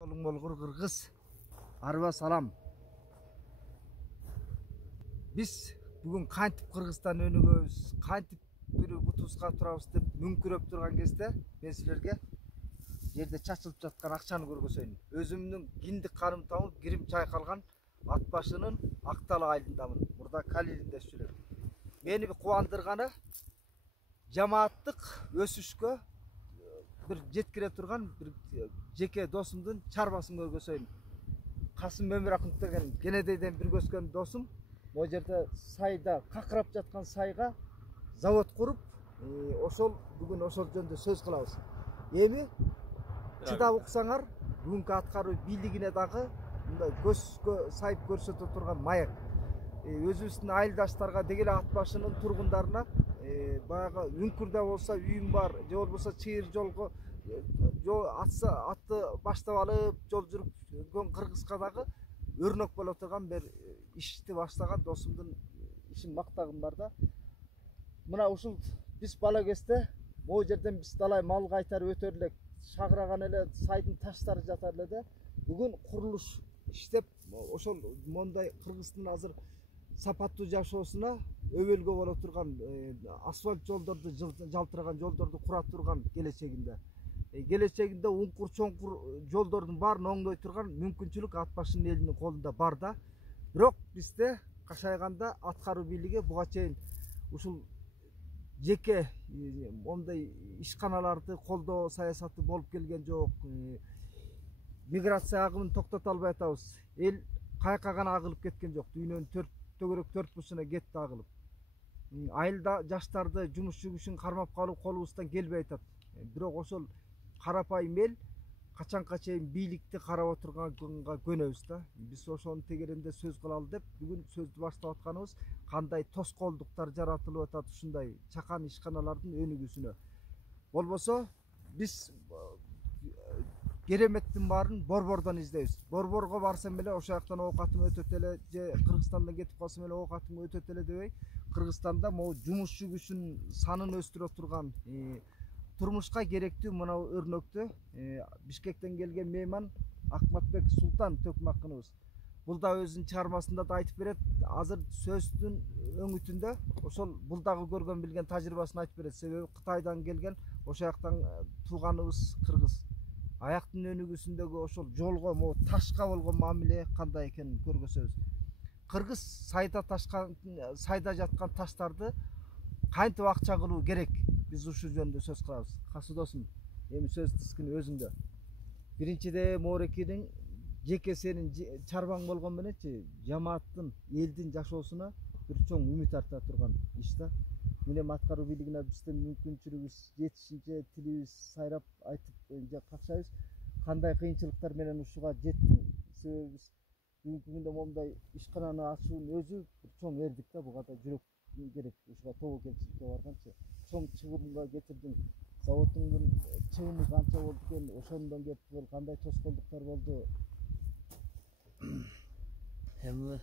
Yolun bolgur Kırgız, arba salam. Biz bugün kantip Kırgızstan önügöz, kantip bir butuzga turabız dep мүңкүрөп турган кезде мен силерге жерде чачылып жаткан акчаны көргөзөйүн. Өзүмдүн киндик каным тамып, кирим чайкалган ат башынын Актал айылындамын. Мурда Калилинде сүйлөп. Мени кубандырганы жамааттык өсүшкө bir жеткире турган bir жеке досумдун чарбасын көргөзөйүн. Касым Мөмүракунов деген Кенедейден бир көскөн досум могу жерде сайда какырап жаткан сайга завод куруп, ошол бүгүн ошол жөнүндө сөз кылабыз. Эми чыдап уксаңар, бүгүнкү аткаруу бийлигине дагы мындай көзгө сайып көрсөтө турган маяк. Өзүбүздүн айылдаштарга деги эле ат башынын тургундарына баягы үңкүрдө болсо үйүм бар, же болбосо чыйыр жолго атты баштап алып жол жүрүп жүргөн Кыргызга дагы өрнөк боло турган бир ишти баштаган досумдун ишин мактагым бар да. Мына ушул биз бала кезде могу жерден биз далай мал кайтарып өтөр элек, шагыраган эле сайдын таштары жатар эле да. Бүгүн курулуш иштеп ошол мондай Кыргыздын азыр сапаттуу жашоосуна өбөлгө боло турган асфальт жолдорду жалтыраган жолдорду кура турган келечегинде уңкур чоңкур жолдордун баарын оңдой турган мүмкүнчүлүк ат башынын элинин колунда бар да. Бирок бизде кашайганда аткаруу бийлиги буга чейин ушул жеке мондай ишканаларды колдоо саясаты болуп келген жок. Миграция агымын токтото албай атабыз. Эл каяка гана агылып кеткен жок. Дүйнөнүн төгөрөк төрт бурчуна кетти агылып. Айылда жаштарды жумуш жүгүшүн кармап калып колубуздан келбей атат. Бирок ошол карапайым эл качанга чейин бийликти карап отурганга көнөбүз да. Биз ошонун тегеринде сөз кылалы деп бүгүн сөздү баштап атканыбыз кандай тоскоолдуктар жаратылып атат ушундай чакан ишканалардын өнүгүүсүнө. Болбосо биз кереметтин баарын борбордон издейбиз. Борборго барсам эле ошол жактан оокатым өтөт эле, же Кыргызстандан кетип калсам эле оокатым өтөт эле дебей, Кыргызстанда могу жумуш жүгүшүн санын өстүрө турган турмушка керектүү мына өрнөктү Бишкектен келген мейман Акматбек Султан Төкмакыныбыз. Бул да өзүнүн чыгармасында да айтып берет. Азыр сөздүн өңүтүндө ошол бул дагы көргөн билген тажрыйбасын айтып берет. Себеби Кытайдан келген ошол жактан тууганыбыз кыргыз. Аяктын өнүгүүсүндөгү ошол жолго могу ташка болгон мамиле кандай экенин көргөзөбүз. Кыргыз сайда жаткан таштарды кантип акча кылуу керек? Биз ушул жөнүндө сөз кылабыз. Касы досум, эми сөз тискини өзүңдө. Биринчиде Моорекинин жеке сенин чарбаң болгон мененчи жамааттын, элдин жашоосуна бир чоң үмүт арта турган иш да. Мен эми аткаруу бийлигине биздин мүмкүнчүлүгүбүз жетишинче тилибиз сайрап айтып какшайбыз. Кандай кыйынчылыктар менен ушуга жеттиң? Себеби биз бүгүнкү күндө мондай ишкананы ачуунун өзү бир чоң эрдик да, буга да жүрөк керек. Ушуга тобокелчиликке барганчы чоң чыгымга кетирдиң. Заводуңдун чыгымы канча болду экен? Ошондон кетти, кандай тоскоолдуктар болду? Эми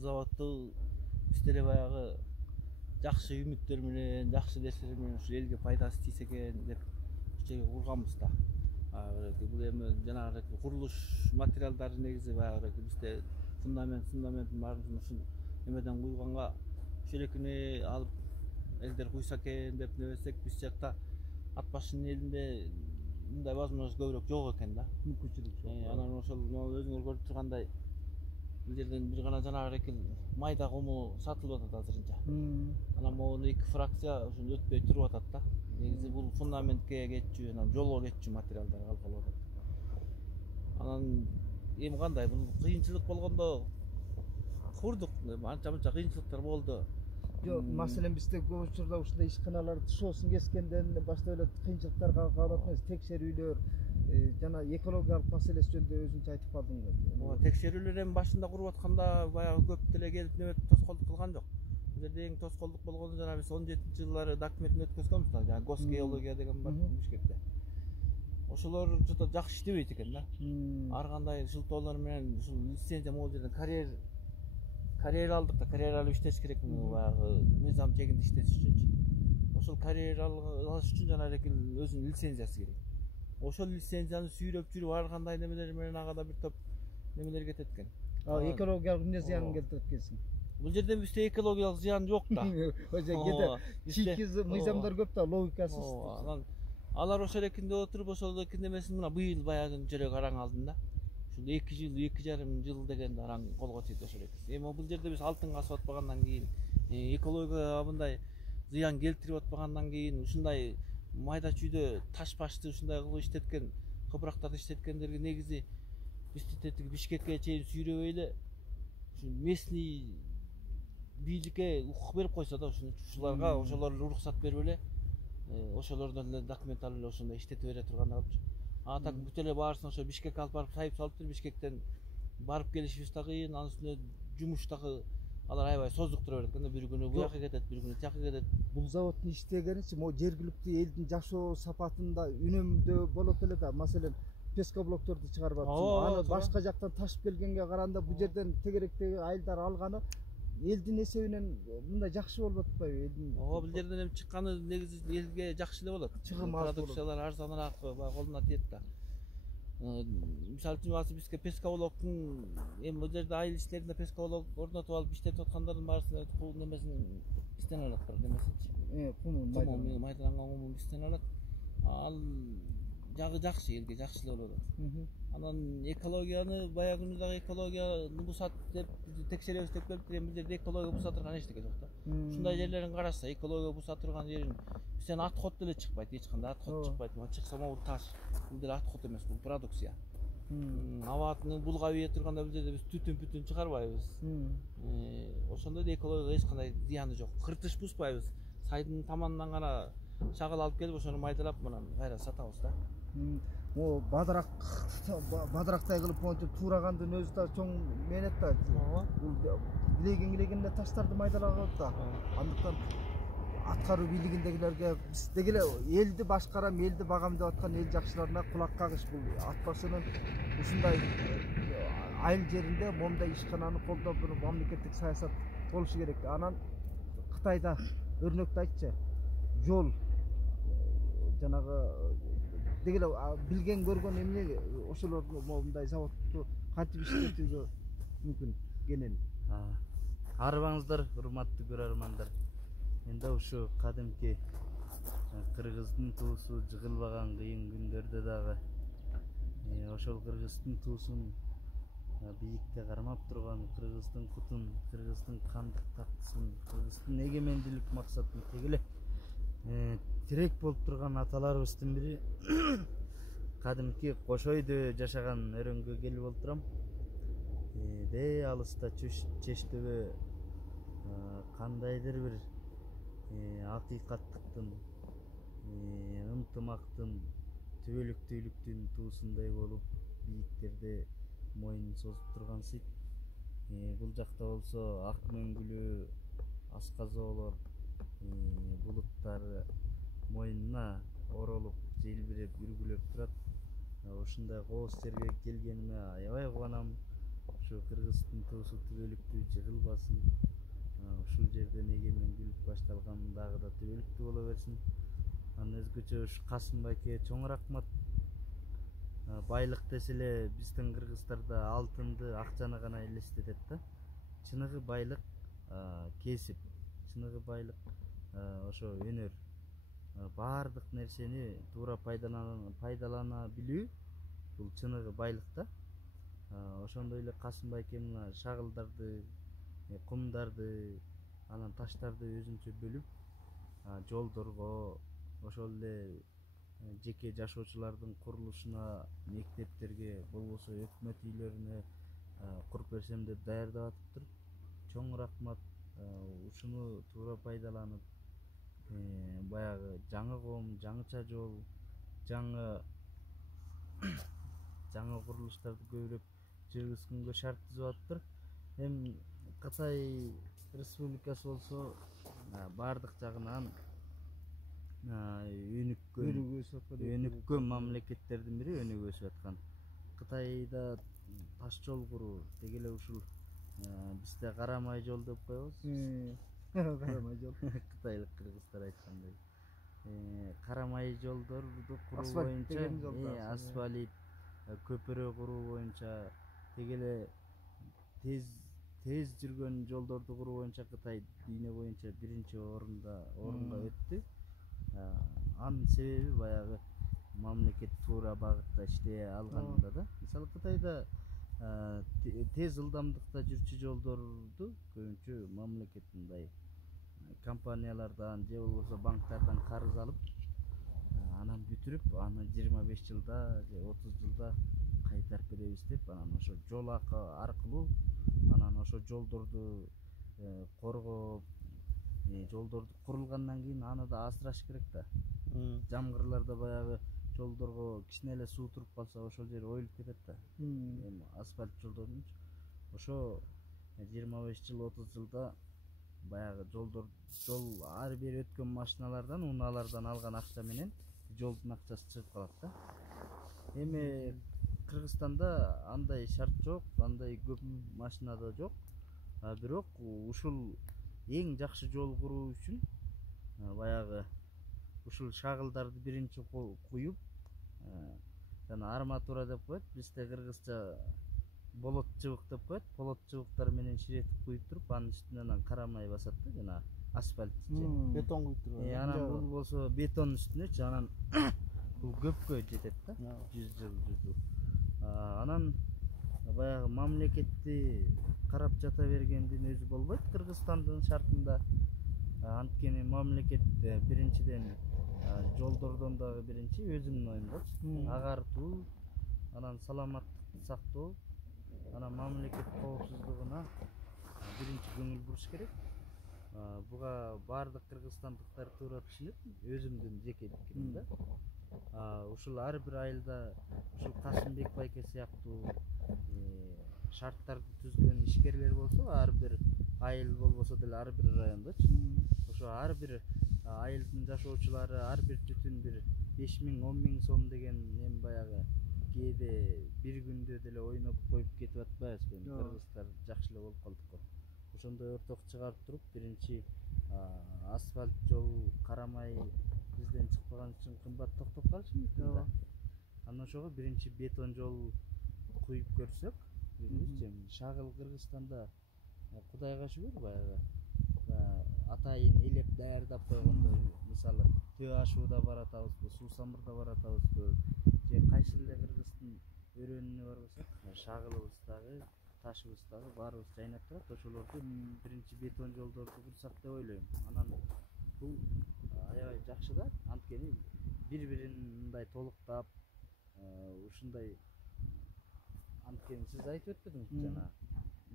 заводду биз деле баягы жакшы үмүттөр менен, жакшы нерселер менен ушу элге пайдасы тийсе экен деп ушул курганбыз да. Бул эми жанагы курулуш материалдары негизи баягы бизде фундаментин баарын ушул эмеден куйганга шерекине алып элдер куйса экен деп небесек, биз жакта ат башынын элинде мындай возможность көбүрөөк жок экен да. Мүмкүнчүлүк жок. Анан ошол өзүңөр көрүп тургандай бул жерден бир гана жанагы майда куму сатылып атат азырынча. Анан могу 2 фракция ошону өтпөй туруп атат да. Негизи бул фундаментке кетчү, анан жолго кетчү материалдар калкалып атат. Анан эми кандай бул кыйынчылык болгондо курдук, анча-мынча кыйынчылыктар болду. Жок, маселен бизде көп учурда ушундай ишканалар тушоосун кескенден баштап эле кыйынчылыктарга калып атабыз. Текшерүүлөр, жана экологиялык маселеси жөнүндө өзүңчө айтып калдың. Текшерүүлөр эми башында куруп атканда баягы көп деле келип неме тоскоолдук кылган жок. Бул жерде эң тоскоолдук болгону жана биз 17-жылдары документин өткөзгөнбүз да, жана госгеология деген бар Бишкекте. Ошолор жакшы иштебейт экен да. Ар кандай шылтоолор менен ушул лицензия могу жерден карьера алдык да, карьера алып иштеш керек баягы мыйзам чегинде иштеш үчүнчү. Ошол карьера алыш үчүн жана өзүнүн лицензиясы керек. ошол лицензияны сүйрөп жүрүп ар кандай немелер менен ага да бир топ немелер кетет экен. Экологиялык эмне зыян келтирет экенсиң? Бул жерде бизде экологиялык зыян жок да. Ошо кете чийки мыйзамдар көп да, логикасыз. Анан алар ошол экинде отуруп ошол экин немесин мына быйыл баягы жүрөк араң алдым да. Ушул 2 жыл, 2,5 жыл дегенде араң колго тийди ошол экин. Эми бул жерде биз алтын касып атпагандан кийин, экологияга мындай зыян келтирип атпагандан кийин, ушундай майда чүйдө таш пашты ушундай кылып иштеткен, топурактарды иштеткендерге негизи биз тетиги Бишкекке чейин сүйрөбөй эле ушу местный бийликке укук берип койсо да ушуларга ошолор уруксат берип эле ошолордон эле документ алып эле ошондой иштете бере турганда болчу. А так бүт эле баарысын ошо Бишкекке алып барып сайып салып туруп Бишкектен барып келишибиз да кыйын, анын үстүнө жумуш дагы алар аябай создуктура берет экен да, бир күнү буяка кетет, бир күнү тияка кетет. Бул заводдун иштегеничи могу жергиликтүү элдин жашоо сапатында үнөмдүү болот эле да. Маселен, пескоблокторду чыгарып атышсың. Аны башка жактан ташып келгенге караганда бул жерден тегеректеги айылдар алганы элдин эсебинен мындай жакшы болуп атпайбы? Элдин Бул жерден эми чыкканы негизи элге жакшы эле болот. Чыгым аз болот. Продукциялар арзаныраак колуна тиет да. Мисалы үчүн азыр бизге пескоблоктун эми бул жерде айыл иштеринде пескоблок орнотуп алып иштетип аткандардын баарысына немесин бизден алат, немесинчи. Кумун, майдаланган кумун бизден алат. Ал жагы жакшы, элге жакшы эле болуп атат. Анан экологияны баягы дагы экологияны бусат деп текшеребиз деп келиптир. Эми бул жерде экология бусат турган эчтеке жок да. Ушундай жерлерин караса, экология бусат турган жерин бизден отход деле чыкпайт, эч кандай отход чыкпайт. Чыкса могу таш. Бул деле отход эмес, бул продукция. Абатны булгап ийе турганда бул жерде биз түтүн чыгарбайбыз. Ошондой да экологияга эч кандай зыяны жок. Кыртыш бузбайбыз. Сайдын таманынан гана шагыл алып келип ошону майдалап мына кайра сатабыз да. О, бадырактай кылып монтип туурагандын өзү да чоң мээнет да. Бул билегине таштарды майдалаган да. Андыктан аткаруу бийлигиндегилерге биз деги эле элди башкарам, элди багам деп аткан эл жакшыларына кулак кагыш. Бул ат башынын ушундай айыл жеринде момундай ишкананы колдоп бир мамлекеттик саясат болушу керек. Анан Кытайда өрнөктү айтчы. Жол жанагы деги эле билген көргөн эмне ошолор момундай заводду кантип иштетүүгө мүмкүн кенен. Арыбаңыздар, урматтуу көрөрмандар. Энди ушу кадимки кыргыздын туусу жыгылбаган кыйын күндөрдө дагы ошол кыргыздын туусун бийикте кармап турган, кыргыздын кутун, кыргыздын кандык тактысын, кыргыздын эгемендүүлүк максатын теги эле тирек болуп турган аталарыбыздын бири кадимки Кошойдо жашаган өрөнгө келип олтурам. Алыста чечтөбө кандайдыр бир акыйкаттыктын, ынтымактын, түбөлүктүүлүктүн туусундай болуп бийиктерде моюнун созуп тургансыйт. Бул жакта болсо ак мөңгүлүү асказоолор, булуттар моюнуна оролуп желбиреп үргүлөп турат. Ушундай кооз жерге келгениме аябай кубанам. Ушу кыргыздын туусу түбөлүктүү жыгылбасын. Ушул жерден эгемендүүлүк башталган дагы да түбөлүктүү боло берсин. Анан өзгөчө ушу Касым байке чоң рахмат. Байлык десе эле биздин кыргыздарда алтынды, акчаны гана элестетет да. Чыныгы байлык кесип, чыныгы байлык ошо өнөр. Баардык нерсени туура пайдалана билүү бул чыныгы байлык да. Ошондой эле Касым байке мына шагылдарды, кумдарды, анан таштарды өзүнчө бөлүп, жолдорго, ошол эле жеке жашоочулардын курулушуна, мектептерге, болбосо өкмөт үйлөрүнө куруп берсем деп даярдап атыптыр. Чоң рахмат. Ушуну туура пайдаланып, баягы жаңы коом, жаңыча жол, жаңы курулуштарды көбүрөөк жүргүзгөнгө шарт түзүп атыптыр. Эми Кытай Республикасы болсо баардык жагынан өнүккөн мамлекеттердин бири, өнүгүп өсүп аткан. Кытайда таш жол куруу деги эле ушул бизде карамай жол деп коебуз. Карамай жол. Кытайлык кыргыздар айткандай. карамай жолдорду куруу Асфальт боюнча деген жолду, асфальт көпүрө куруу боюнча теги эле тез жүргөн жолдорду куруу боюнча Кытай дүйнө боюнча биринчи орунга өттү. Анын себеби баягы мамлекет туура багытта иштей алганында да. Мисалы Кытайда тез ылдамдыкта жүрчү жолдорду көбүнчө мамлекет мындай компаниялардан же болбосо банктардан карыз алып, анан бүтүрүп, аны 25 жылда же 30 жылда кайтарып беребиз деп, анан ошо жол акы аркылуу анан ошо жолдорду коргоп, жолдорду курулгандан кийин аны да асыраш керек да. Жамгырларда баягы жолдорго кичине эле суу туруп калса ошол жер оюлуп кетет да. Эми асфальт жолдордун ошо 25 жыл 30 жылда баягы жол ар бир өткөн машиналардан, унаалардан алган акча менен жолдун акчасы чыгып калат да. Эми Кыргызстанда андай шарт жок, андай көп машина да жок. Бирок ушул эң жакшы жол куруу үчүн баягы ушул шагылдарды биринчи куюп, жана арматура деп коет, бизде кыргызча болот чыбык деп коет. Болот чыбыктар менен ширетип куюп туруп, анын үстүнө анан карамай басат да, жана асфальт Бетон куюп туруп. Анан бул болсо бетон үстүнөчү, анан бул көпкө жетет да, 100 жыл. Анан баягы мамлекетти карап жата бергендин өзү болбойт Кыргызстандын шартында. Анткени мамлекет биринчиден жолдордон дагы биринчи өзүмдүн оюмдачы агартуу, анан саламаттыкты сактоо, анан мамлекет коопсуздугуна биринчи көңүл буруш керек. Буга баардык кыргызстандыктар туура түшүнөт, өзүмдүн жеке пикирим да. Ушул ар бир айылда ушул Касымбек байке сыяктуу шарттарды түзгөн ишкерлер болсо, ар бир айыл болбосо деле ар бир райондочу, ошо ар бир айылдын жашоочулары ар бир түтүн бир 5000 10.000 сом деген эми баягы кээде бир күндө деле ойноп коюп кетип атпайбызбы? Кыргыздар жакшы эле болуп калдык го. Ошондой ортого чыгарып туруп, биринчи асфальт жол карамай бизден чыкпаган үчүн кымбат токтоп калышы мүмкүн да. Анан ошого биринчи бетон жол куюп көрсөк, шагыл Кыргызстанда Кудайга шүгүр баягы атайын элеп даярдап койгондой, мисалы Төө Ашууда баратабызбы, Суу Самырда баратабызбы, же кайсы эле Кыргыздын өрөөнүнө барбасак, шагылыбыздагы, ташыбыздагы баарыбыз жайнап турат. Ошолорду биринчи бетон жолдорду курсак деп ойлойм. Анан бул аябай жакшы да, анткени бири-бирин мындай толуктап, ушундай, анткени сиз айтып өтпөдүңүзбү жана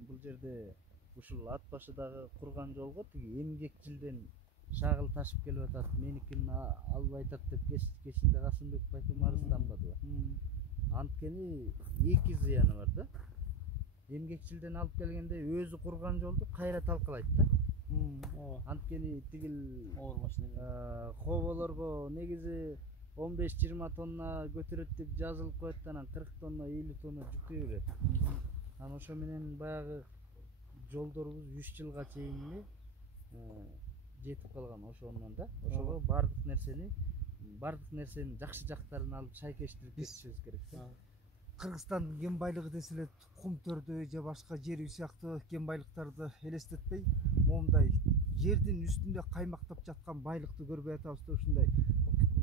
бул жерде ушул ат башыдагы курган жолго тиги эмгекчилден шагыл ташып келип атат, меникин албай атат деп кечинде Касымбек байкем арызданбадыбы? Анткени эки зыяны бар да. Эмгекчилден алып келгенде өзү курган жолду кайра талкалайт да. Анткени тигил оор машина хоболорго негизи 15-20 тонна көтөрөт деп жазылып коет, анан 40 тонна 50 тонна жүктөй берет. Анан ошо менен баягы жолдорубуз 3 жылга чейин эле жетип калган ошондон да. Ошого бардык нерсенин жакшы жактарын алып шайкештирип кетишибиз керек да. Кыргызстандын кен байлыгы десе эле кумтөрдү же башка жер үй сыяктуу кен байлыктарды элестетпей, момундай жердин үстүндө каймактап жаткан байлыкты көрбөй атабыз да. Ушундай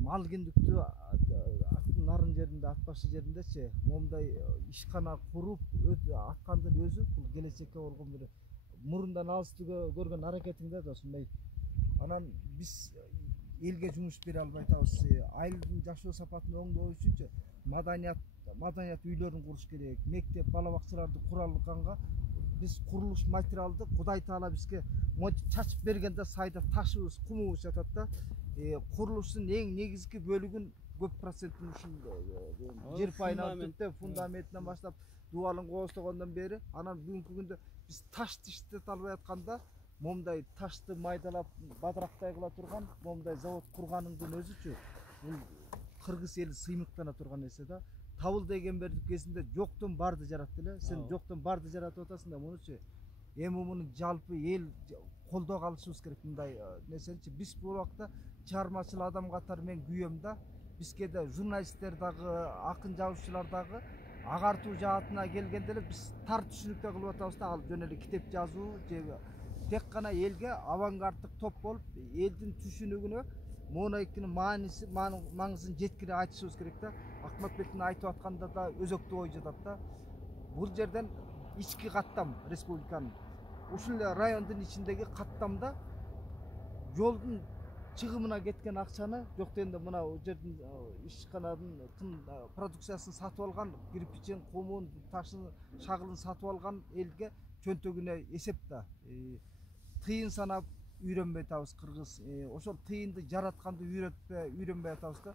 мал кендиктүү аттын нарын жеринде, ат башы жериндечи момундай ишкана куруп аткандын өзү бул келечекке болгон бир мурундан алысты көргөн аракетиңде да ушундай. Анан биз элге жумуш бере албай атабыз. Айылдын жашоо сапатын оңдоо үчүнчү маданият үйлөрүн куруш керек, мектеп, бала бакчаларды куралганга биз курулуш материалды Кудай Таала бизге монтип чачып бергенде сайда ташыбыз, кумубуз жатат да. Курулуштун эң негизги бөлүгүн көп процентин ушул жер пайына фундаментинен баштап дубалын кооздогондон бери, анан бүгүнкү күндө биз ташты иштете албай атканда, момундай ташты майдалап бадырактай кыла турган момундай завод курганыңдын өзүчү бул кыргыз эли сыймыктана турган нерсе да. Табылды Эгембердиев кезинде жоктон барды жаратты эле. Сен жоктон барды жаратып атасың да, мунучу эми муну жалпы эл колдоп алышыбыз керек. Мындай нерсеничи биз бул убакта чыгармачыл адам катары мен күйөм да, бизге да журналисттер дагы, акын жазуучулар дагы агартуу жаатына келгенде эле биз тар түшүнүктө кылып атабыз да, ал жөн эле китеп жазуу же тек гана элге авангарддык топ болуп элдин түшүнүгүнө монакинин маңызын жеткире айтышыбыз керек да. Акматбектин айтып атканда да өзөктүү ой жатат да. Бул жерден ички каттам республиканын ушул эле райондун ичиндеги каттамда жолдун чыгымына кеткен акчаны жок дегенде мына жердин ишкананын продукциясын сатып алган, кирпичин, кумун, ташын, шагылын сатып алган элге чөнтөгүнө эсеп да. Тыйын санап үйрөнбөй атабыз кыргыз. Ошол тыйынды жаратканды үйрөнбөй атабыз да.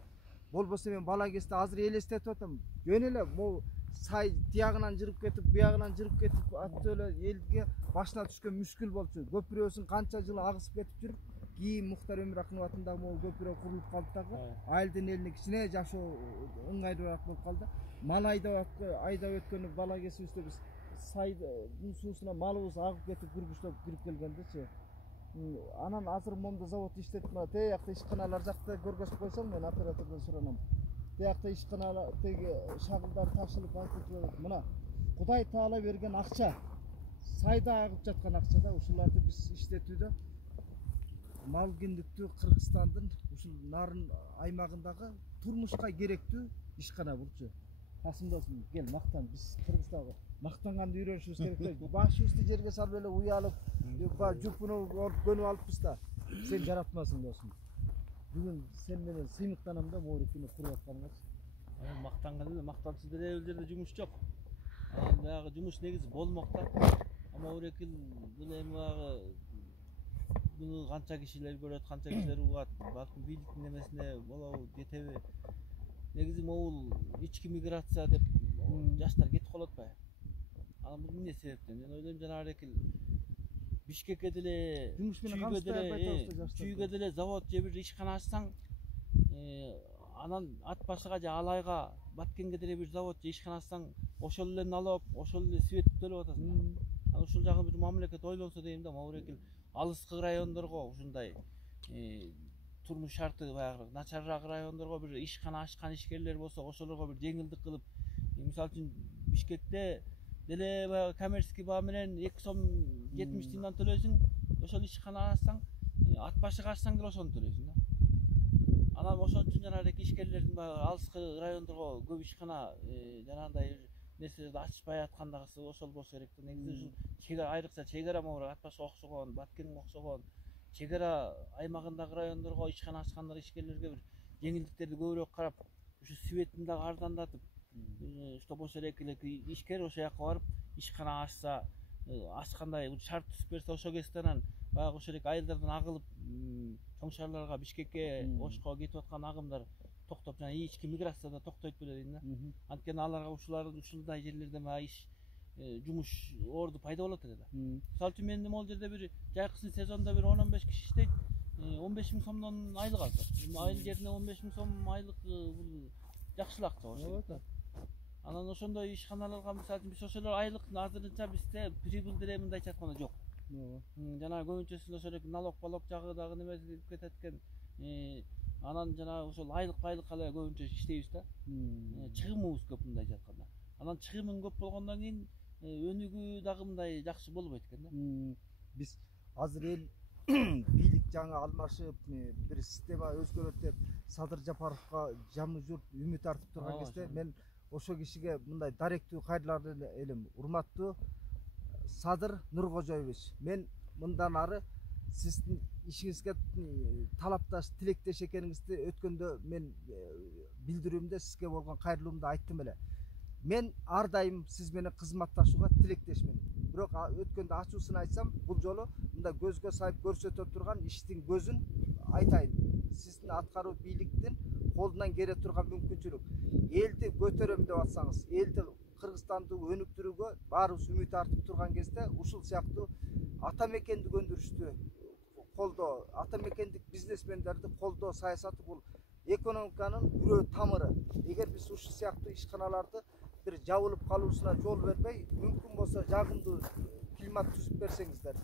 Болбосо мен бала кезде азыр элестетип атам. Жөн эле могу сай тиягынан жырып кетип, буягынан жырып кетип, аттуу эле элге башына түшкөн мүшкүл болчу. Көпүрөсүн канча жыл агысып кетип жүрүп, кийин Муктар Эмиракынов атындагы могу көпүрө курулуп калды дагы. Айылдын элине кичине жашоо ыңгайлуураак болуп калды. Мал айдап өткөнү бала кезибизде биз сайдын суусуна малыбыз агып кетип күргүчтөп кирип келгендечи. Анан азыр момда завод иштетип, мына тиякта ишканалар жакта көргөзүп койсоң, мен оператордон суранам. Тиякта ишканалар теги шагылдар ташылып айтылып, мына Кудай Таала берген акча, сайда агып жаткан акча да, ушуларды биз иштетүүдө мал киндиктүү Кыргызстандын ушул нарын аймагындагы турмушка керектүү ишкана булчу. Касым досум, кел мактан, биз Кыргызстанда мактанганды үйрөнүшүбүз керек да. Башыбызды жерге салып эле уялып, жупуну көнүп алыппыз да. Сен жаратмасың досум. Бүгүн сен менен сыймыктанам да Моорукуну куруп атканыңарчы. Мактанган эле мактансыз деле бул жерде жумуш жок. Баягы жумуш негизи болмок да. Моорукул бул эми баягы буну канча кишилер көрөт, канча кишилер угат, балким бийликтин немесине болобу, жетеби. Негизи могул ички миграция деп жаштар кетип калып атпайбы? Анан бул эмне себептен? Мен ойлойм жанагы экил Бишкекке деле, жумуш менен камсызбай атабыз да жаштар. Чүйгө деле завод же бир ишкана ачсаң, анан ат башыга же Алайга, Баткенге деле бир завод же ишкана ачсаң, ошол эле налог, ошол эле свет төлөп атасың. Анан ушул жагын бир мамлекет ойлонсо дейм да, Моорукул алыскы райондорго ушундай турмуш шарты баягы начарыраак райондорго бир ишкана ачкан ишкерлер болсо, ошолорго бир жеңилдик кылып, мисалы үчүн Бишкекте деле баягы коммерческий баа менен 2 сом 70 тиындан төлөйсүң, ошол ишкана ачсаң, ат башыга ачсаң деле ошону төлөйсүң да. Анан ошон үчүн жанагы ишкерлердин баягы алыскы райондорго көп ишкана жанагындай нерселерди ачпай аткандагысы ошол болсо керек да. Негизи ушул айрыкча чек ара моу ат башыга окшогон, Баткенге окшогон чек ара аймагындагы райондорго ишкана ачкандар ишкерлерге бир жеңилдиктерди көбүрөөк карап, ушу светин дагы арзандатып, что болсо элек ишкер ошол жака барып ишкана ачса, ачкандай шарт түзүп берсе, ошол кезде анан баягы ошол элек айылдардан агылып чоң шаарларга, Бишкекке, Ошко кетип аткан агымдар токтоп, жана ички миграция да токтойт беле дейм да. Анткени аларга ушундай жерлерде баягы иш жумуш орду пайда болот эле да. Мисалы үчүн менин могул жерде бир жайкысын сезондо бир 10-15 киши иштейт, 15 000 сомдон айлык алат. Айыл жерине 15 000 сом айлык бул жакшы эле акча болчу. Анан ошондой ишканаларга мисалы үчүн биз ошолор айлык азырынча бизде прибыль деле мындайча айтканда жок. Жанагы көбүнчөсү ошол налог жагы дагы неме кирип кетет экен. Анан жанагы ошол айлык эле көбүнчө иштейбиз да. Чыгымыбыз көп мындайча айтканда. Анан чыгымың көп болгондон кийин өнүгүү дагы мындай жакшы болбойт экен да. Биз азыр эл бийлик жаңы алмашып, бир система өзгөрөт деп Садыр Жапаровго жамы журт үмүт артып турган кезде мен ошол кишиге мындай даректүү кайрылар элем. Урматтуу Садыр Нуркожоевич, мен мындан ары сиздин ишиңизге талапташ, тилектеш экениңизди өткөндө мен билдирүүмдө сизге болгон кайрылуумду айттым эле. Мен ар дайым сиз менен кызматташууга тилектешмин. Бирок өткөндө ачуусун айтсам, бул жолу мындай көзгө сайып көрсөтө турган иштин көзүн айтайын. Сиздин аткаруу бийликтин колунан келе турган мүмкүнчүлүк. Элди көтөрөм деп атсаңыз, элди Кыргызстанды өнүктүрүүгө баарыбыз үмүт артып турган кезде ушул сыяктуу ата мекендик өндүрүштү колдоо, ата мекендик бизнесмендерди колдоо саясаты бул экономиканын бирөө тамыры. Эгер биз ушул сыяктуу ишканаларды бир жабылып калуусуна жол бербей, мүмкүн болсо жагымдуу климат түзүп берсеңиздер,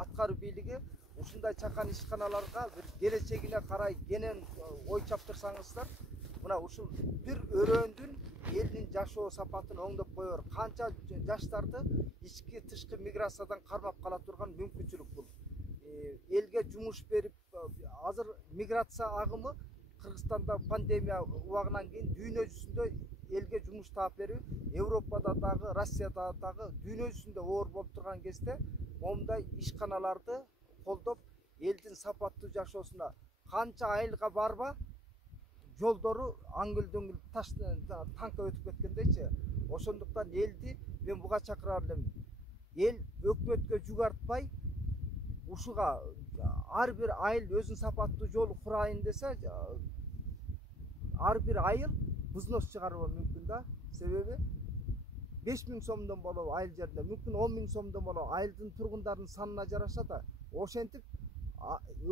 аткаруу бийлиги ушундай чакан ишканаларга бир келечегине карай кенен ой чаптырсаңыздар, мына ушул бир өрөөндүн элдин жашоо сапатын оңдоп коёр. Канча жаштарды ички тышкы миграциядан кармап кала турган мүмкүнчүлүк бул. Элге жумуш берип, азыр миграция агымы Кыргызстанда пандемия убагынан кийин дүйнө жүзүндө элге жумуш таап берүү, Европада дагы, Россияда дагы дүйнө жүзүндө оор болуп турган кезде момундай ишканаларды колдоп, элдин сапаттуу жашоосуна канча айылга барба, жолдору аңгүл-дөңгүл таш танка өтүп кеткендейчи. Ошондуктан элди мен буга чакырар элем. Эл өкмөткө жүк артпай, ушуга ар бир айыл өзүнүн сапаттуу жол курайын десе, ар бир айыл взнос чыгарууга мүмкүн да. Себеби 5000 сомдон болобу айыл жеринде, мүмкүн 10.000 сомдон болобу, айылдын тургундарынын санына жараша да. Ошентип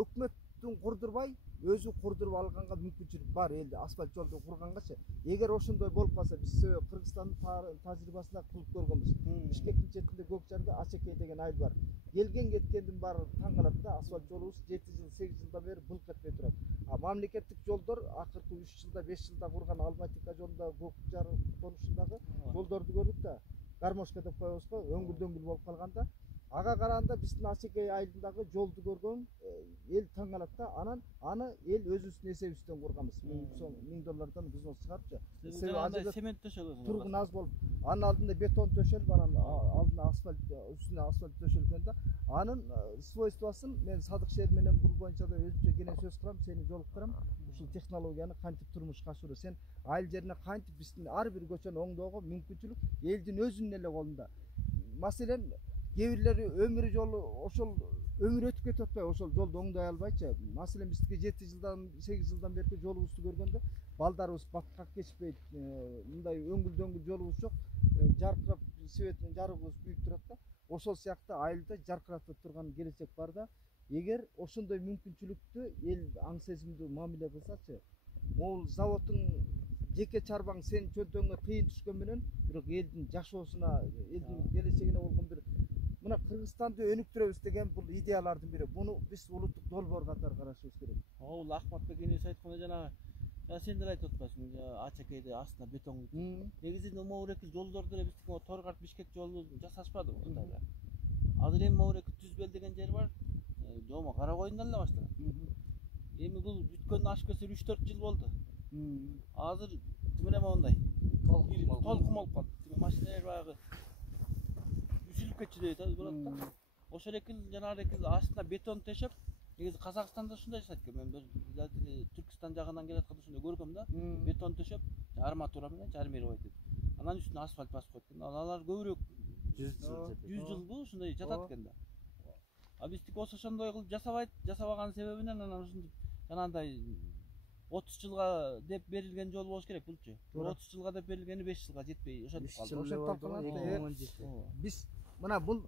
өкмөттүн курдурбай, өзү курдуруп алганга мүмкүнчүлүк бар элди асфальт жолду кургангачы. Эгер ошондой болуп калса, биз Кыргызстандын тажрыйбасында кылып көргөнбүз. Бишкектин четинде Көкжарда Ачекей деген айыл бар. Келген кеткендин баары таң калат да, асфальт жолубуз 7 жыл, 8 жылдан бери былк этпей турат. Мамлекеттик жолдор акыркы 3 жылда, 5 жылда курган Алматика жолунда, Көкжар конушундагы жолдорду көрдүк да. Гармошка деп коебуз го, өңгүл-дөңгүл болуп калганда, ага караганда биздин Ачекей айылындагы жолду көргөн эл таң калат да. Анан аны эл өзүбүздүн эсебибизден курганбыз. $1000 взнос чыгарыпчы. Себеби цемент төшөлгөн. Тургун аз болуп, анын алдында бетон төшөлүп, анан алдына асфальт, үстүнө асфальт төшөлгөн да. Анын свойствосын мен Садык шаар менен бул боюнча да өзүмчө кенен сөз кылам, сени жолуктурам. Ушул технологияны кантип турмушка ашыруу, сен айыл жерине кантип биздин ар бир көчөнү оңдоого мүмкүнчүлүк элдин өзүнүн эле колунда. Маселен, кээ бирлери өмүрү жолу ошол өмүр өтүп кетип атпайбы, ошол жолду оңдой албайчы. Маселен, биздики 7 жылдан, 8 жылдан берки жолубузду көргөндө балдарыбыз баткак кечпейт, мындай өңгүл-дөңгүл жолубуз жок, жаркырап светин жарыгыбыз күйүп турат да. Ошол сыяктуу айылда жаркыратып турган келечек бар да. Эгер ошондой мүмкүнчүлүктү эл аң сезимдүү мамиле кылсачы, могул заводдун жеке чарбаң сен чөнтөгүңө кыйын түшкөн менен, бирок элдин жашоосуна, элдин келечегине болгон бир мына Кыргызстанды өнүктүрөбүз деген бул идеялардын бири. Буну биз улуттук долбоор катары карашыбыз керек. Бул Акматбек энебиз айткандай жанагы сен деле айтып атпайсыңбы, Ачекейде астына бетон. Негизинде могуреки жолдорду эле биздики Торгарт Бишкек жолу жасашпады Кытайда. Азыр эми могуреки Түзбел деген жер бар. Жомо кара коюндан эле башталат. Эми бул бүткөндө ашып кетсе 3-4 жыл болду. Азыр тимине мондай толкун болуп калды. Машиналар баягы үзүлүп кетчү дейт болот да. Ошол эки жанагы астына бетон төшөп, негизи Казакстанда ушундай жасайт экен. Мен бир Түркстан жагынан келатканда ушундай көргөм да. Бетон төшөп, арматура менен жармер койот экен. Анан үстүнө асфальт басып коет экен. Алар көбүрөөк 100 жылбы ушундай жатат экен да. А биздики ошондой кылып жасабайт, жасабаган себебинен анан ушинтип жанагындай 30 жылга деп берилген жол болуш керек булчу. 30 жылга деп берилгени 5 жылга жетпей ошентип калды. Биз мына бул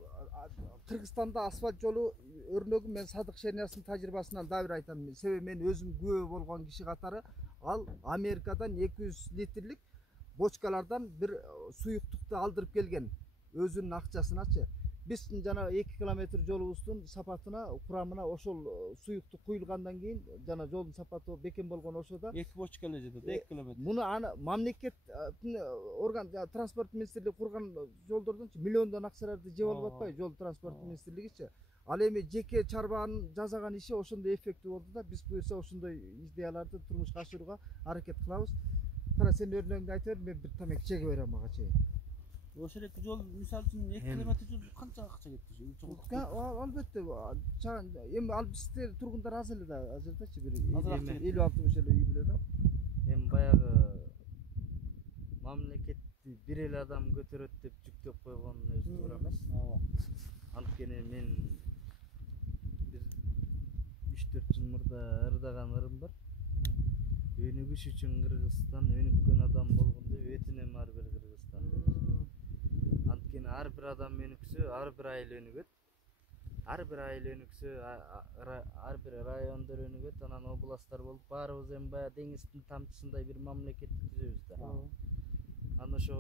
Кыргызстанда асфальт жолу өрнөгү мен Садык шаарынын тажрыйбасынан да бир айтам. Себеби мен өзүм күбө болгон киши катары ал Америкадан 200 литрлик бочкалардан бир суюктукту алдырып келген өзүнүн акчасыначы. Биздин жана 2 километр жолубуздун сапатына, курамына ошол суюктук куюлгандан кийин жана жолдун сапаты бекем болгон ошодо 2 бочка эле жетет, 2 километр. Муну мамлекеттин орган транспорт министрлиги курган жолдордончу миллиондон акчаларды жеп алып атпайбы жол транспорт министрлигичи. Ал эми жеке чарбанын жасаган иши ошондой эффектүү болду да. Биз буюрса ошондой идеяларды турмушка ашырууга аракет кылабыз. Кара сен өрнөгүңдү айтып бер, мен бир тамек чеге берем мага чейин. Ошол эки жол мисалы үчүн 2 километр жол канча акча кетти? Албетте, эми ал бизде тургундар аз эле да, азырдачы бир 50-60 эле үй билет да. Эми баягы мамлекетти бир эле адам көтөрөт деп жүктөп койгон өзү туура эмес. Анткени мен бир 3-4 жыл мурда ырдаган ырым бар. Өнүгүш үчүн Кыргызстан өнүккөн адам болгондо өтүнөм ар бир Кыргызстан деп. Анткени ар бир адам өнүксө, ар бир айыл өнүгөт. Ар бир айыл өнүксө, ар бир райондор өнүгөт, анан областтар болуп баарыбыз эми баягы деңиздин тамчысындай бир мамлекетти түзөбүз да. Анан ошо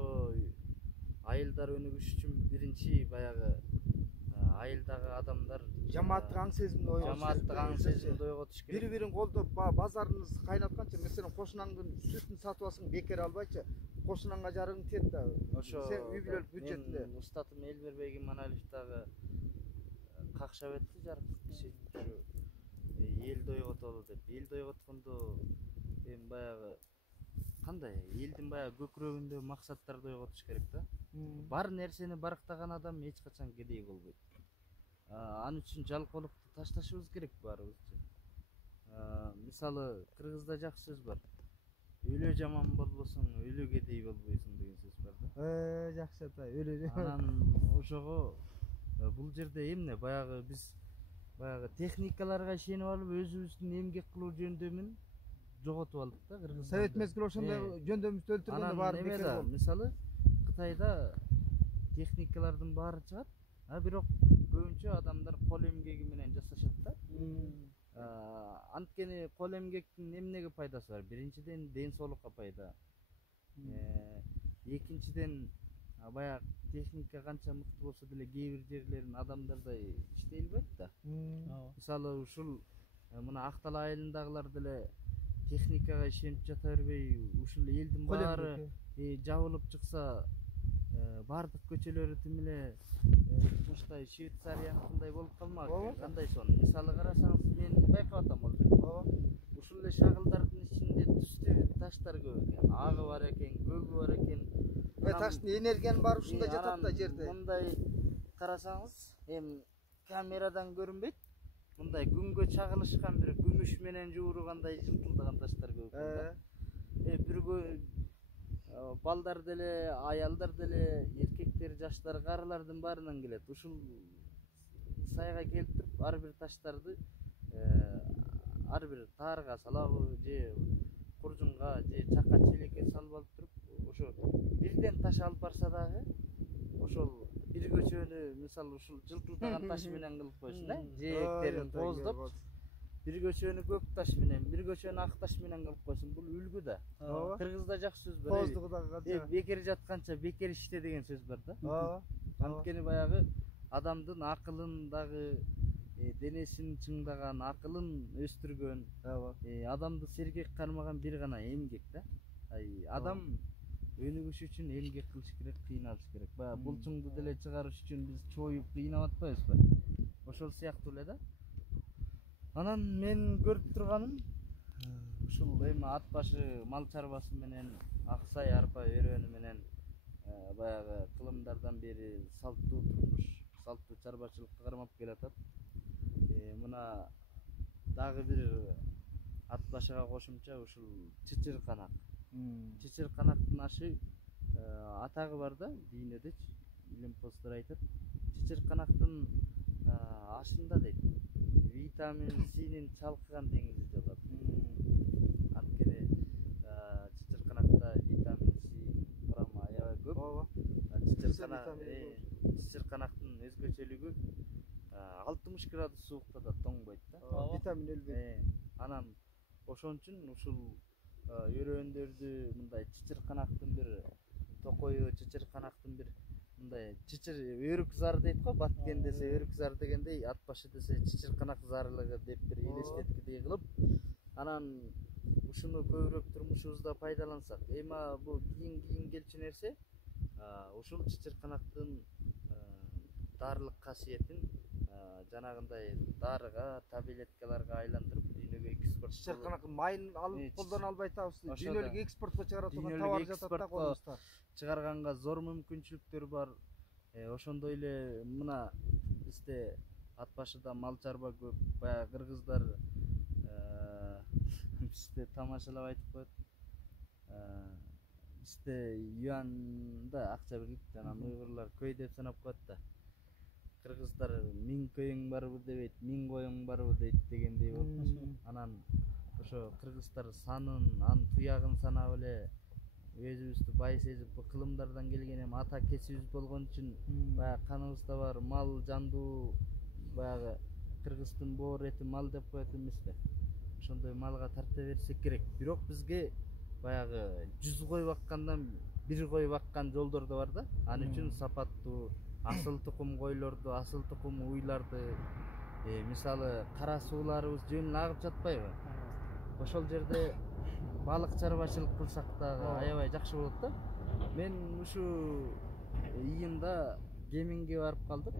айылдар өнүгүш үчүн биринчи баягы айылдагы адамдар жамааттык аң сезимди ойготуш жамааттык аң сезимди ойготуш керек. бири бирин колдоп баягы базарыңыз кайнатканча маселен кошунаңдын сүтүн сатып алсаң бекер албайчы кошунаңга жарыгың тиет да Ошо сен үй бүлөлүк бюджетинде устатым Элмирбек Иманалиев дагы какшап этти жарыктык киши элди ойготолу деп. Элди ойготкондо эми баягы кандай элдин баягы көкүрөгүндө максаттарды ойготуш керек да. Бар нерсени барктаган адам эч качан кедей болбойт. Ал үчүн жалкоолукту ташташыбыз керек баарыбызчы. Мисалы кыргызда жакшы сөз бар. Өлө жаман болбосуң, өлө кедей болбойсуң деген сөз бар да. жакшы атай өлө Анан ошого бул жерде эмне баягы биз баягы техникаларга ишенип алып өзүбүздүн эмгек кылуу жөндөмүн жоготуп алдык да Кыргызстанда. совет мезгили ошондой жөндөмүздү өлтүргөндө баары бекер болду. Мисалы Кытайда техникалардын баары чыгат, бирок көбүнчө адамдар кол эмгеги менен жасашат да. Анткени кол эмгектин эмнеге пайдасы бар? Биринчиден ден соолукка пайда. Экинчиден баягы техника канча мыкты болсо деле кээ бир жерлерин адамдардай иштей албайт да. Мисалы ушул мына Актал айылындагылар деле техникага ишенип жата бербей, ушул элдин баары жабылып чыкса, бардык көчөлөрү тим эле ушундай Швейцарияныкындай болуп калмак. Кандай сон? Мисалы карасаңыз, мен байкап атам болчу. Ушул эле шагылдардын ичинде түстүү таштар көп экен. Агы бар экен, көгү бар экен. Таштын энергиянын баары ушунда жатат да жерде. Мындай карасаңыз, эми камерадан көрүнбөйт. Мындай күнгө чагылышкан бир күмүш менен жуургандай жылтылдаган таштар көп экен. Биргө балдар деле, аялдар деле, эркектер, жаштар, карылардын баарынан келет. Ушул сайга келип туруп, ар бир таштарды ар бир таарга салабы же куржунга же чакка челекке салып алып туруп, ошо бирден таш алып барса дагы, ошол бир көчөнү мисалы ушул жылтылдаган таш менен кылып койсун да. Жээктерин тооздоп, бир көчөнү көк таш менен, бир көчөнү ак таш менен кылып койсун. Бул үлгү да. Кыргызда жакшы сөз бар. Тооздугу дагы бекер жатканча бекер иште деген сөз бар да. Анткени баягы адамдын акылын дагы денесин чыңдаган, акылын өстүргөн, адамды сергек кармаган бир гана эмгек да. Адам өнүгүш үчүн эмгек кылыш керек, кыйналыш керек. Баягы булчуңду деле чыгарыш үчүн биз чоюп кыйнап атпайбызбы? Ошол сыяктуу эле да. Анан мен көрүп турганым ушул эми ат башы мал чарбасы менен, аксай арпа өрөөнү менен баягы кылымдардан бери салттуу турмуш, салттуу чарбачылыкты кармап келатат. Мына дагы бир ат башыга кошумча ушул чычыр канак. Чычыр канактын ашы атагы бар да, дүйнөдөчү. Илимпоздор айтат. Чычыр канактын ашында дейт, витамин С'нин чалкыган деңизи жатат. Анткени чычыр канакта витамин С курамы аябай көп. Чычыр канактын өзгөчөлүгү 60 градус сууктта да тоңбойт да. Витамин өлбөйт. Анан ошон үчүн ушул өрөөндөрдү мындай чычыр канактын бир токою, чычыр канактын бир мындай чычыр өрүк зар дейт го, баткен десе өрүк зар дегендей, ат башы десе чычыр канак зарлыгы деп бир элестеткидей кылып, анан ушуну көбүрөөк турмушубузда пайдалансак, эми бул кийин келчү нерсе, ушул чычыр канактын дарылык касиетин жанагындай дарыга, таблеткаларга айландырып дүйнөгө экспорт. Чычыр канактын майын алып колдоно албай атабыз. Дүйнөлүк экспортко чыгара турган товар жатат да колубузда. Чыгарганга зор мүмкүнчүлүктөр бар. Ошондой эле мына бизде ат башыда мал чарба көп. Баягы кыргыздар бизде тамашалап айтып коет. Бизде юанда акча бирип, жана уйгурлар көй деп санап коет да. Кыргыздар 1000 көйүң барбы дебейт, 1000 коюң барбы дейт дегендей болуп. Анан ошо кыргыздар санын, анын туягын санап эле өзүбүздү бай сезип, бул кылымдардан келген эми ата кесибиз болгон үчүн баягы каныбызда бар мал жандуу, баягы кыргыздын боор эти мал деп коет эмеспи? Ошондой малга тарта берсек керек. Бирок бизге баягы 100 кой баккандан бир кой баккан жолдор да бар да. Ал үчүн сапаттуу асыл тукум койлорду, асыл тукум уйларды, мисалы кара сууларыбыз жөн эле агып жатпайбы? Ошол жерде балык чарбачылык кылсак дагы аябай жакшы болот да. Мен ушу июнда Кеминге барып калдык.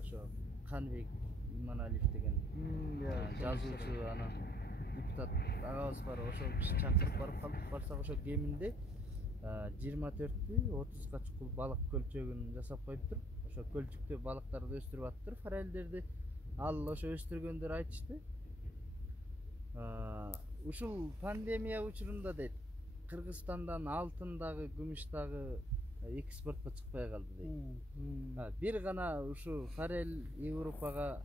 Ошо Канбек Иманалиев деген жазуучу, анан депутат агабыз бар, ошол киши чакырып барып калдык. Барсак ошо Кеминде 24-30га чукул балык көлчөгүн жасап коюптур. Ошо көлчүктө балыктарды өстүрүп аттыр, форелдерди. Ал ошо өстүргөндөр айтышты. Ушул пандемия учурунда дейт, Кыргызстандан алтын дагы, күмүш дагы экспортко чыкпай калды дейт. Бир гана ушу форель Европага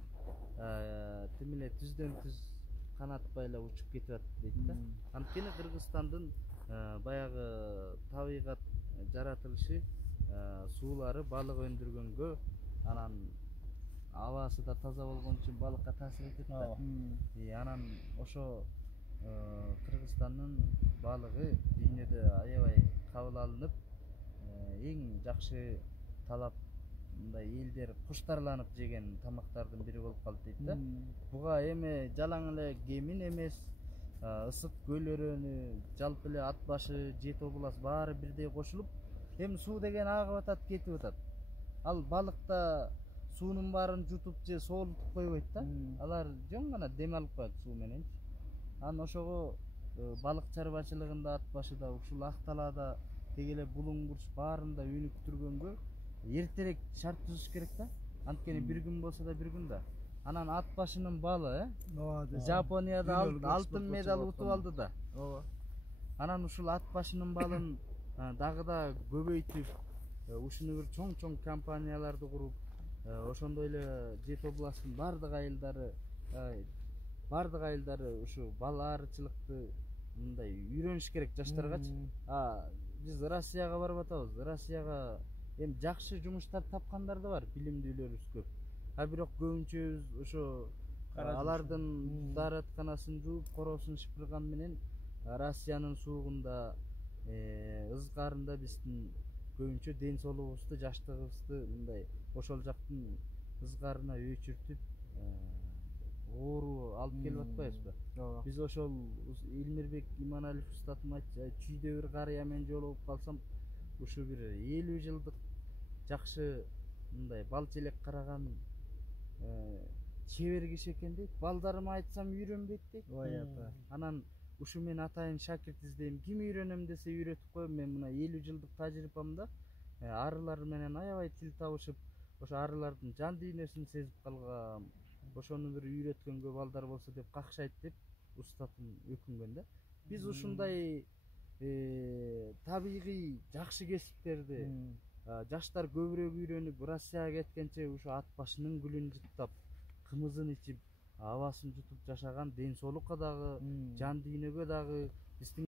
тим эле түздөн түз канатпай эле учуп кетип атты дейт да. Анткени Кыргызстандын баягы табигат жаратылышы, суулары балык өндүргөнгө, анан абасы да таза болгон үчүн балыкка таасир этет да. Анан ошо Кыргызстандын балыгы дүйнөдө аябай кабыл алынып, эң жакшы талап мындай элдер куштарланып жеген тамактардын бири болуп калды дейт да. Буга эми жалаң эле Кемин эмес, Ысык көл өрөөнү, жалпы эле Ат башы, Жети область баары бирдей кошулуп, эми суу деген агып атат, кетип атат. Ал балыкта суунун баарын жутуп же соолутуп койбойт да. Алар жөн гана дем алып коет суу мененчи. Анан ошого балык чарбачылыгында Ат башыда, ушул Ак Талаада, деги эле Булуң Бурч баарында өнүктүргөнгө эртерээк шарт түзүш керек да. Анткени бир күн болсо да бир күн да. Анан Ат башынын балы Жапонияда алтын медаль утуп алды да. Анан ушул Ат башынын балын дагы да көбөйтүп, ушуну бир чоң компанияларды куруп, ошондой эле Жети областтын бардык айылдары ушу балаарчылыкты мындай үйрөнүш керек жаштаргачы. Биз Россияга барып атабыз. Россияга эми жакшы жумуштар тапкандар да бар, билимдүүлөрүбүз көп. Бирок көбүнчөбүз ошо алардын дааратканасын жууп, коросун шыпырган менен Россиянын суугунда, ызгаарында биздин көбүнчө ден соолугубузду, жаштыгыбызды мындай ошол жактын ызгаарына өчүртүп, оору алып келип атпайбызбы? Биз ошол Элмирбек Иманалиев устатым айтчу, чүйдө бир карыя менен жолугуп калсам, ушу бир 50 жылдык жакшы мындай бал челек караган чебер киши экен дейт. Балдарыма айтсам үйрөнбөйт дейт. Анан ушу мен атайын шакирт издейм. Ким үйрөнөм десе үйрөтүп коем. Мен мына 50 жылдык тажрыйбамда арылар менен аябай тил табышып, ошо арылардын жан дүйнөсүн сезип калгам. Ошону бир үйрөткөнгө балдар болсо деп какшайт деп устатым өкүнгөн да. Биз ушундай табигый жакшы кесиптерди жаштар көбүрөөк үйрөнүп, Россияга кеткенче ушу Ат башынын гүлүн жыттап, кымызын ичип, абасын жутуп жашаган ден соолукка дагы, жан дүйнөгө дагы биздин